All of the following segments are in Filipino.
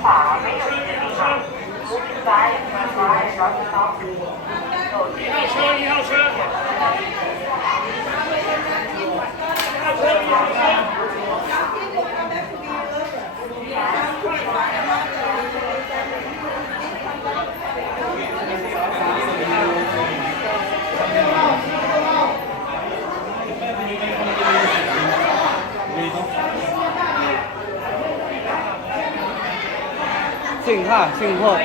法没有指令码，不明白，找你到。一号车。姓哈，姓霍。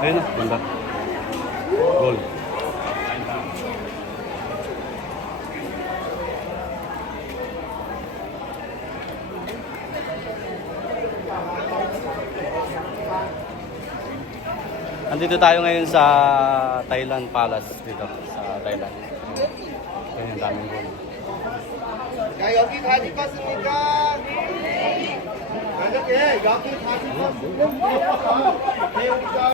Ayun na, ganda. Gold. Andito tayo ngayon sa Thailand Palace dito sa Thailand. Ayun, daming gold. 야, 여기 다 입었습니까? 네. 여기 다 입었습니까?